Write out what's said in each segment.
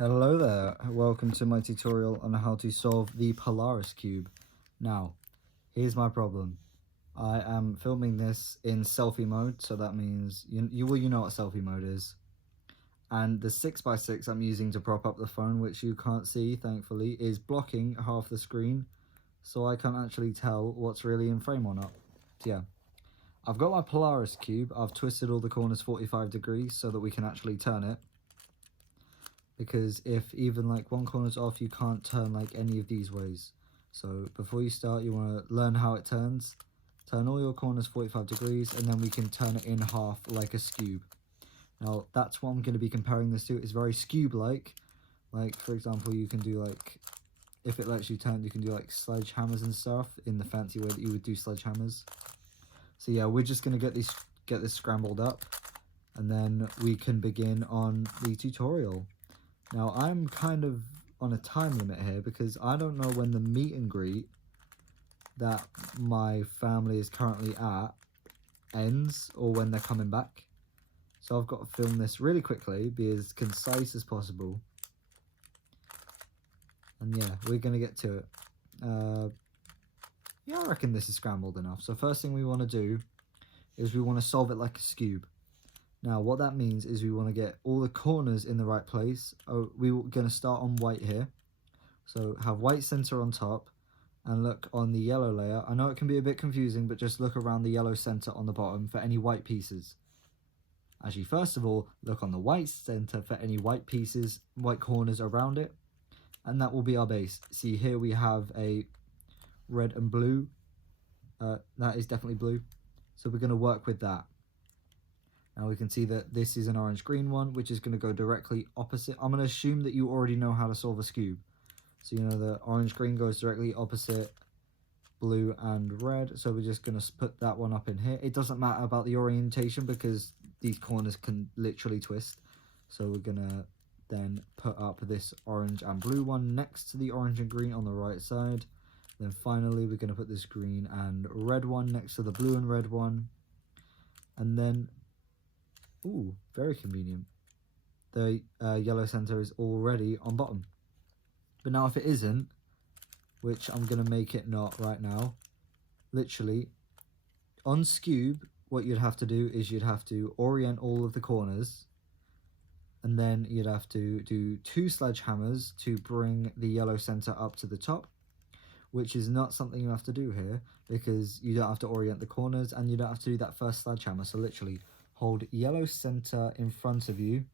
Hello there, welcome to my tutorial on how to solve the Polaris cube. Now, here's my problem. I am filming this in selfie mode, so that means you know what selfie mode is. And the 6x6 I'm using to prop up the phone, which you can't see thankfully, is blocking half the screen, so I can't actually tell what's really in frame or not. So yeah, I've got my Polaris cube. I've twisted all the corners 45 degrees so that we can actually turn it. Because if even like one corner's off, you can't turn like any of these ways. So before you start, you want to learn how it turns. Turn all your corners 45 degrees, and then we can turn it in half like a scube. Now that's what I'm going to be comparing this to. It's very scube-like. Like for example, you can do like, if it lets you turn, you can do like sledgehammers and stuff in the fancy way that you would do sledgehammers. So yeah, we're just going to get this scrambled up, and then we can begin on the tutorial. Now, I'm kind of on a time limit here because I don't know when the meet and greet that my family is currently at ends or when they're coming back. So I've got to film this really quickly, be as concise as possible. And yeah, we're going to get to it. Yeah, I reckon this is scrambled enough. So first thing we want to do is we want to solve it like a scube. Now, what that means is we want to get all the corners in the right place. We're going to start on white here. So have white center on top and look on the yellow layer. I know it can be a bit confusing, but just look around the yellow center on the bottom for any white pieces. Actually, first of all, look on the white center for any white pieces, white corners around it. And that will be our base. See, here we have a red and blue. That is definitely blue. So we're going to work with that. Now we can see that this is an orange-green one, which is going to go directly opposite. I'm going to assume that you already know how to solve a scube. So you know the orange-green goes directly opposite blue and red. So we're just going to put that one up in here. It doesn't matter about the orientation because these corners can literally twist. So we're going to then put up this orange and blue one next to the orange and green on the right side. Then finally we're going to put this green and red one next to the blue and red one. And then, ooh, very convenient, the yellow center is already on bottom. But now if it isn't, which I'm going to make it not right now, literally, on Scube, what you'd have to do is you'd have to orient all of the corners, and then you'd have to do 2 sledgehammers to bring the yellow center up to the top, which is not something you have to do here, because you don't have to orient the corners, and you don't have to do that first sledgehammer. So literally, hold yellow center in front of you,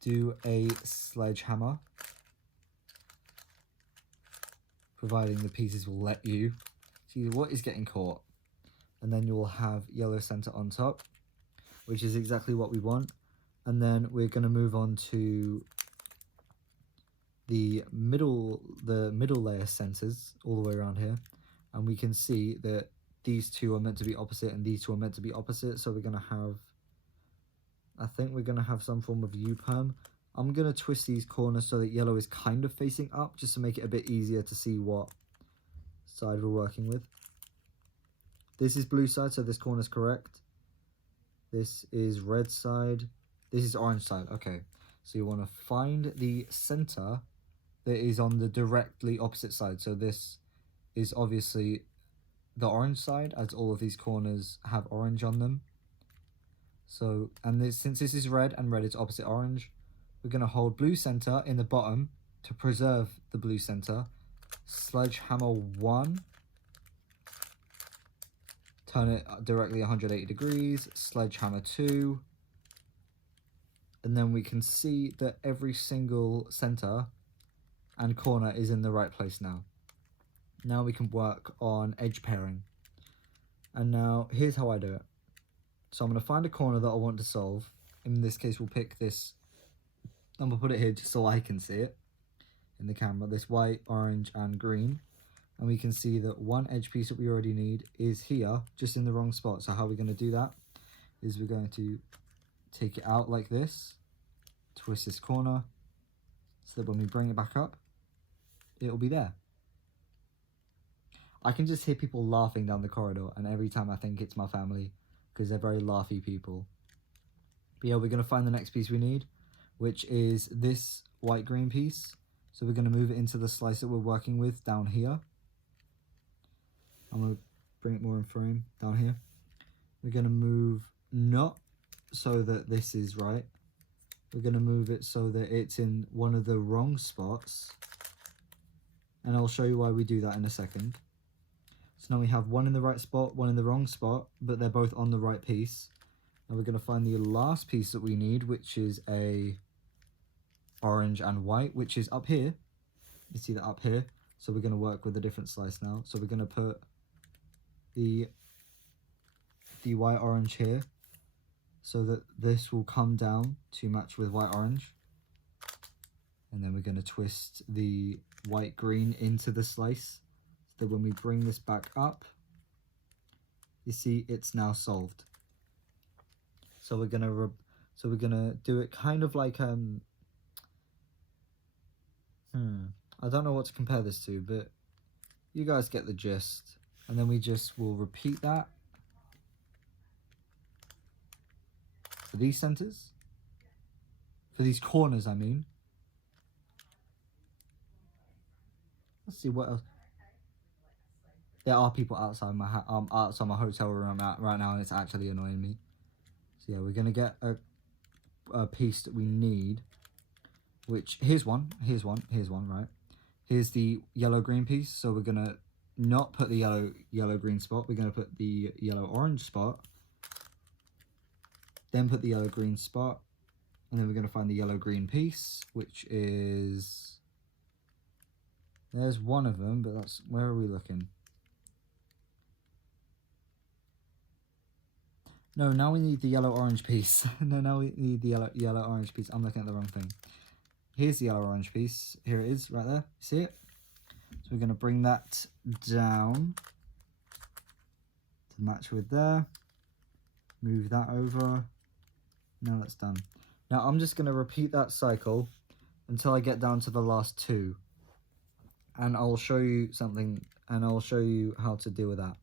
do a sledgehammer, providing the pieces will let you. See what is getting caught. And then you will have yellow center on top, which is exactly what we want. And then we're going to move on to the middle layer centers all the way around here. And we can see that these two are meant to be opposite and these two are meant to be opposite. So we're going to have, I think we're going to have some form of U-perm. I'm going to twist these corners so that yellow is kind of facing up, just to make it a bit easier to see what side we're working with. This is blue side, so this corner is correct. This is red side. This is orange side. Okay, so you want to find the center that is on the directly opposite side. So this is obviously the orange side, as all of these corners have orange on them. So, and this, since this is red and red is opposite orange, we're going to hold blue center in the bottom to preserve the blue center. Sledgehammer 1. Turn it directly 180 degrees. Sledgehammer 2. And then we can see that every single center and corner is in the right place now. Now we can work on edge pairing. And now here's how I do it. So I'm going to find a corner that I want to solve. In this case, we'll pick this. I'm going to put it here just so I can see it in the camera. This white, orange, and green. And we can see that one edge piece that we already need is here, just in the wrong spot. So how we're going to do that is we're going to take it out like this, twist this corner, so that when we bring it back up, it'll be there. I can just hear people laughing down the corridor, and every time I think it's my family, because they're very laughy people. But yeah, we're going to find the next piece we need. which is this white-green piece. So we're going to move it into the slice that we're working with down here. I'm going to bring it more in frame down here. We're going to move not so that this is right. We're going to move it so that it's in one of the wrong spots. And I'll show you why we do that in a second. So now we have one in the right spot, one in the wrong spot, but they're both on the right piece. Now we're going to find the last piece that we need, which is a orange and white, which is up here. You see that up here? So we're going to work with a different slice now. So we're going to put the white orange here, so that this will come down to match with white orange. And then we're going to twist the white green into the slice, so that when we bring this back up, you see it's now solved. So we're gonna do it kind of like I don't know what to compare this to, but you guys get the gist. And then we just will repeat that for these centers, for these corners I mean. Let's see what else. There are people outside my hotel room right now, and it's actually annoying me. So yeah, we're gonna get a piece that we need, which here's one, right? Here's the yellow-green piece. So we're gonna not put the yellow-green spot. We're gonna put the yellow-orange spot, then put the yellow-green spot, and then we're gonna find the yellow-green piece, which is, there's one of them, but that's, where are we looking? No, now we need the yellow-orange piece. No, now we need the yellow-orange piece. I'm looking at the wrong thing. Here's the yellow-orange piece. Here it is, right there. See it? So we're going to bring that down to match with there. Move that over. Now that's done. Now I'm just going to repeat that cycle until I get down to the last two. And I'll show you something, and I'll show you how to deal with that.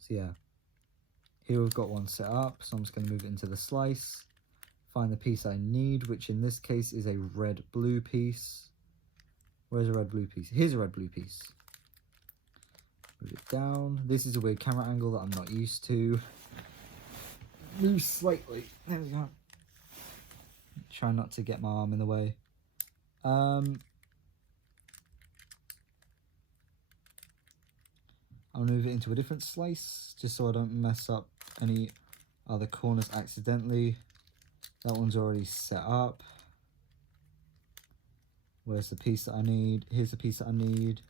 So yeah. Here we've got one set up, so I'm just going to move it into the slice, find the piece I need, which in this case is a red-blue piece. Where's a red-blue piece? Here's a red-blue piece. Move it down. This is a weird camera angle that I'm not used to. Move slightly. There we go. Try not to get my arm in the way. I'll move it into a different slice, just so I don't mess up any other corners accidentally. That one's already set up. Where's the piece that I need? Here's the piece that I need.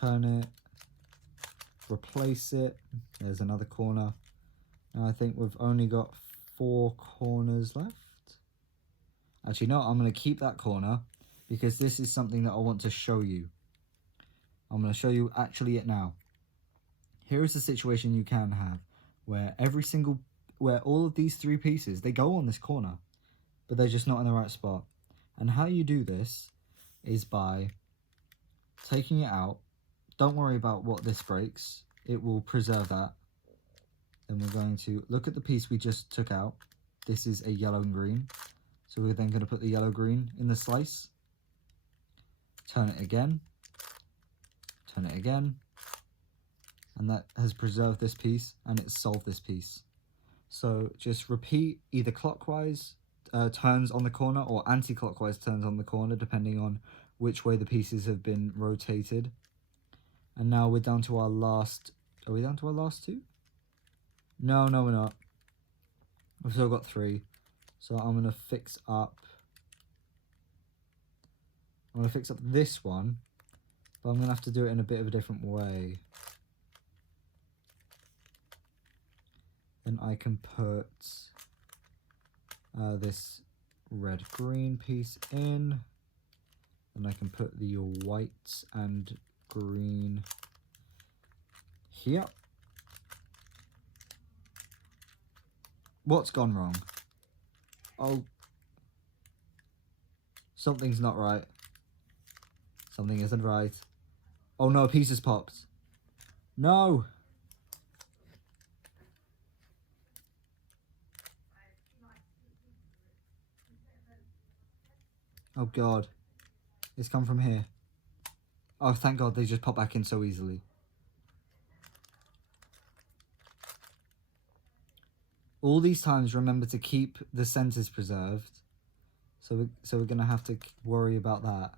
Turn it. Replace it. There's another corner. Now I think we've only got 4 corners left. Actually, no, I'm going to keep that corner because this is something that I want to show you. I'm going to show you actually it now. Here is a situation you can have where where all of these 3 pieces, they go on this corner, but they're just not in the right spot. And how you do this is by taking it out. Don't worry about what this breaks. It will preserve that. Then we're going to look at the piece we just took out. This is a yellow and green. So we're then going to put the yellow green in the slice. Turn it again. Turn it again, and that has preserved this piece and it's solved this piece. So just repeat either clockwise turns on the corner or anti-clockwise turns on the corner, depending on which way the pieces have been rotated. And now we're down to our last, are we down to our last 2? No, we're not. We've still got 3. So I'm going to fix up this one. But I'm going to have to do it in a bit of a different way. Then I can put this red-green piece in. And I can put the white and green here. What's gone wrong? Oh. Something's not right. Something isn't right. Oh no, a piece has popped. No! Oh god. It's come from here. Oh, thank god they just pop back in so easily. All these times, remember to keep the centers preserved. So we're going to have to worry about that.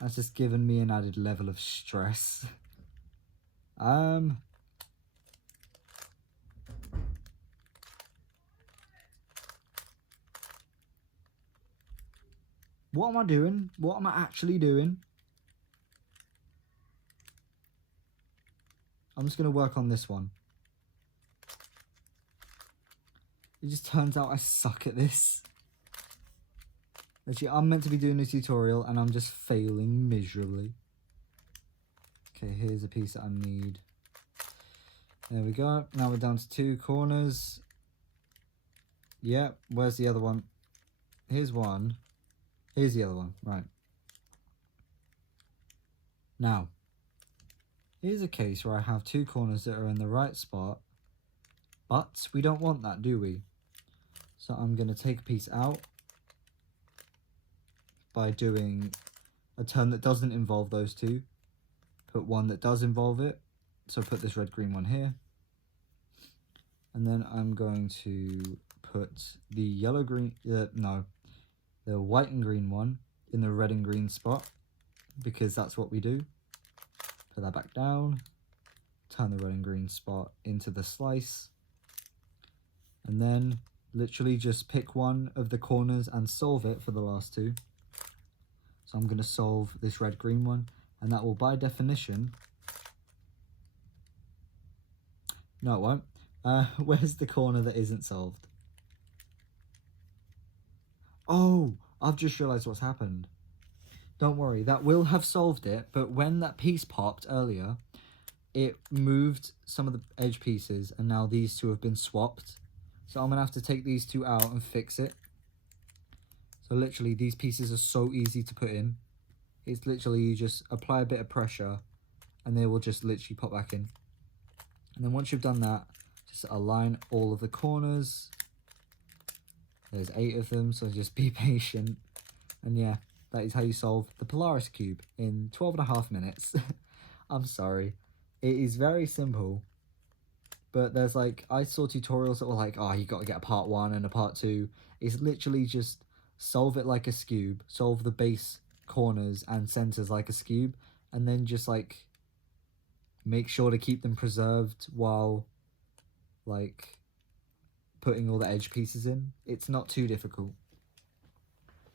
That's just given me an added level of stress. What am I doing? What am I actually doing? I'm just going to work on this one. It just turns out I suck at this. Actually, I'm meant to be doing a tutorial and I'm just failing miserably. Okay, here's a piece that I need. There we go. Now we're down to 2 corners. Yeah, where's the other one? Here's one. Here's the other one. Right. Now, here's a case where I have 2 corners that are in the right spot. But we don't want that, do we? So I'm going to take a piece out by doing a turn that doesn't involve those 2. Put one that does involve it. So put this red-green one here. And then I'm going to put the yellow-green, the white and green one in the red and green spot, because that's what we do. Put that back down. Turn the red and green spot into the slice. And then literally just pick one of the corners and solve it for the last 2. So I'm going to solve this red-green one, and that will, by definition... No, it won't. Where's the corner that isn't solved? Oh, I've just realised what's happened. Don't worry, that will have solved it, but when that piece popped earlier, it moved some of the edge pieces, and now these 2 have been swapped. So I'm going to have to take these 2 out and fix it. So literally, these pieces are so easy to put in. It's literally, you just apply a bit of pressure, and they will just literally pop back in. And then once you've done that, just align all of the corners. There's 8 of them, so just be patient. And yeah, that is how you solve the Polaris cube in 12.5 minutes. I'm sorry. It is very simple. But there's like, I saw tutorials that were like, oh, you got to get a part 1 and a part 2. It's literally just solve it like a scube. Solve the base corners and centers like a scube. And then just like, make sure to keep them preserved while like putting all the edge pieces in. It's not too difficult.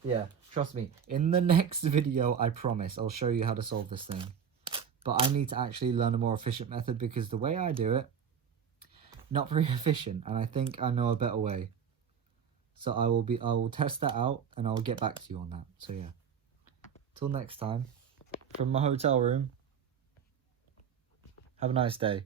Yeah, trust me. In the next video, I promise, I'll show you how to solve this thing. But I need to actually learn a more efficient method, because the way I do it, not very efficient, and I think I know a better way. So I will test that out, and I'll get back to you on that. So yeah. Till next time, from my hotel room, have a nice day.